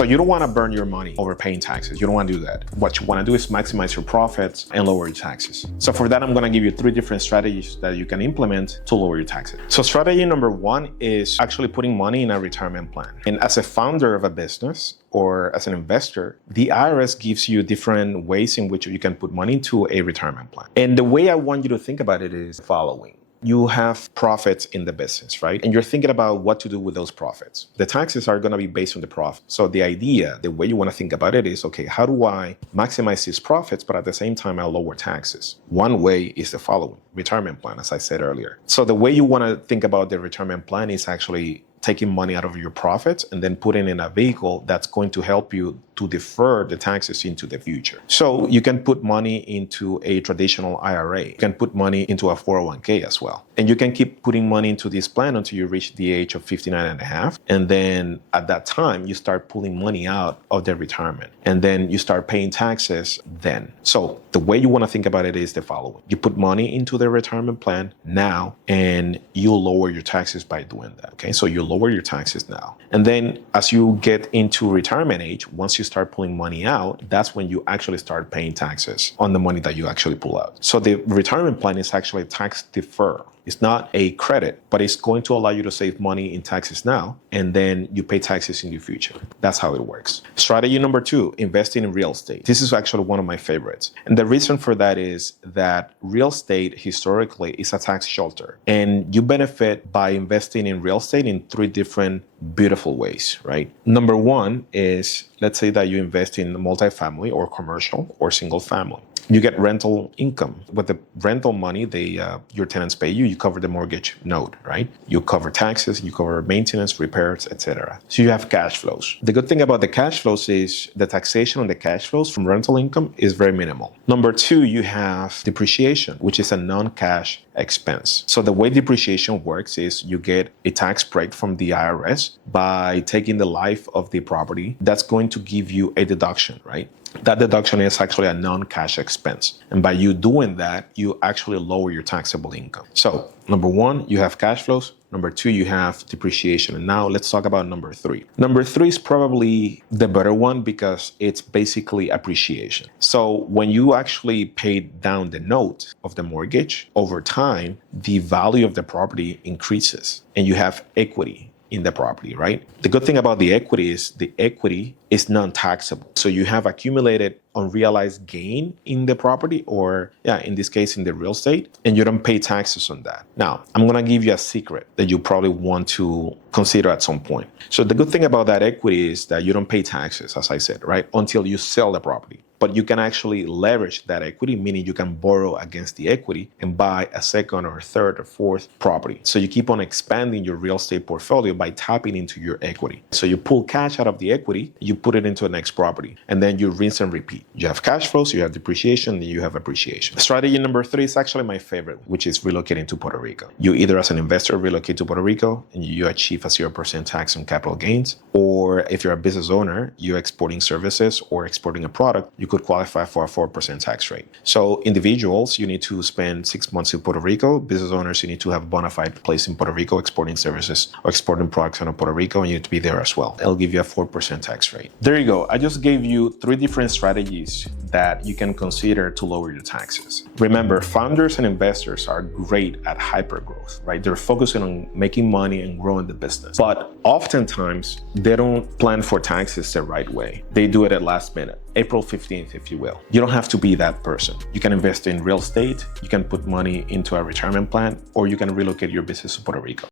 So you don't want to burn your money overpaying taxes. You don't want to do that. What you want to do is maximize your profits and lower your taxes. So for that, I'm going to give you 3 different strategies that you can implement to lower your taxes. So strategy number 1 is actually putting money in a retirement plan. And as a founder of a business or as an investor, the IRS gives you different ways in which you can put money into a retirement plan. And the way I want you to think about it is the following. You have profits in the business, right? And you're thinking about what to do with those profits. The taxes are going to be based on the profit. So the idea, the way you want to think about it is, okay, how do I maximize these profits, but at the same time, I'll lower taxes? One way is the following: retirement plan, as I said earlier. So the way you want to think about the retirement plan is actually taking money out of your profits and then putting in a vehicle that's going to help you to defer the taxes into the future. So you can put money into a traditional IRA. You can put money into a 401k as well. And you can keep putting money into this plan until you reach the age of 59 and a half. And then at that time, you start pulling money out of the retirement. And then you start paying taxes then. So the way you want to think about it is the following. You put money into the retirement plan now, and you'll lower your taxes by doing that. Okay, so you lower your taxes now. And then as you get into retirement age, once you start pulling money out, that's when you actually start paying taxes on the money that you actually pull out. So the retirement plan is actually tax defer. It's not a credit, but it's going to allow you to save money in taxes now, and then you pay taxes in the future. That's how it works. Strategy number 2, investing in real estate. This is actually one of my favorites. And the reason for that is that real estate historically is a tax shelter, and you benefit by investing in real estate in 3 different beautiful ways, right? Number 1 is, let's say that you invest in multifamily or commercial or single family. You get rental income. With the rental money, your tenants pay you. You cover the mortgage note, right? You cover taxes, you cover maintenance, repairs, etc. So you have cash flows. The good thing about the cash flows is the taxation on the cash flows from rental income is very minimal. Number 2, you have depreciation, which is a non-cash expense. So the way depreciation works is you get a tax break from the IRS by taking the life of the property. That's going to give you a deduction, right? That deduction is actually a non-cash expense. And by you doing that, you actually lower your taxable income. So number 1, you have cash flows. Number 2, you have depreciation. And now let's talk about number 3. Number 3 is probably the better one because it's basically appreciation. So when you actually pay down the note of the mortgage, over time, the value of the property increases and you have equity in the property, right? The good thing about the equity is non-taxable. So you have accumulated unrealized gain in the property, or in this case, in the real estate, and you don't pay taxes on that. Now, I'm gonna give you a secret that you probably want to consider at some point. So the good thing about that equity is that you don't pay taxes, as I said, right? Until you sell the property. But you can actually leverage that equity, meaning you can borrow against the equity and buy a second or third or fourth property. So you keep on expanding your real estate portfolio by tapping into your equity. So you pull cash out of the equity, you put it into the next property, and then you rinse and repeat. You have cash flows, you have depreciation, and you have appreciation. Strategy number 3 is actually my favorite, which is relocating to Puerto Rico. You either as an investor relocate to Puerto Rico and you achieve a 0% tax on capital gains, or if you're a business owner, you're exporting services or exporting a product, you could qualify for a 4% tax rate. So individuals, you need to spend 6 months in Puerto Rico. Business owners, you need to have a bona fide place in Puerto Rico, exporting services or exporting products out of Puerto Rico, and you need to be there as well. It'll give you a 4% tax rate. There you go. I just gave you 3 different strategies that you can consider to lower your taxes. Remember, founders and investors are great at hypergrowth, right? They're focusing on making money and growing the business. But oftentimes, they don't plan for taxes the right way. They do it at last minute. April 15th, if you will. You don't have to be that person. You can invest in real estate, you can put money into a retirement plan, or you can relocate your business to Puerto Rico.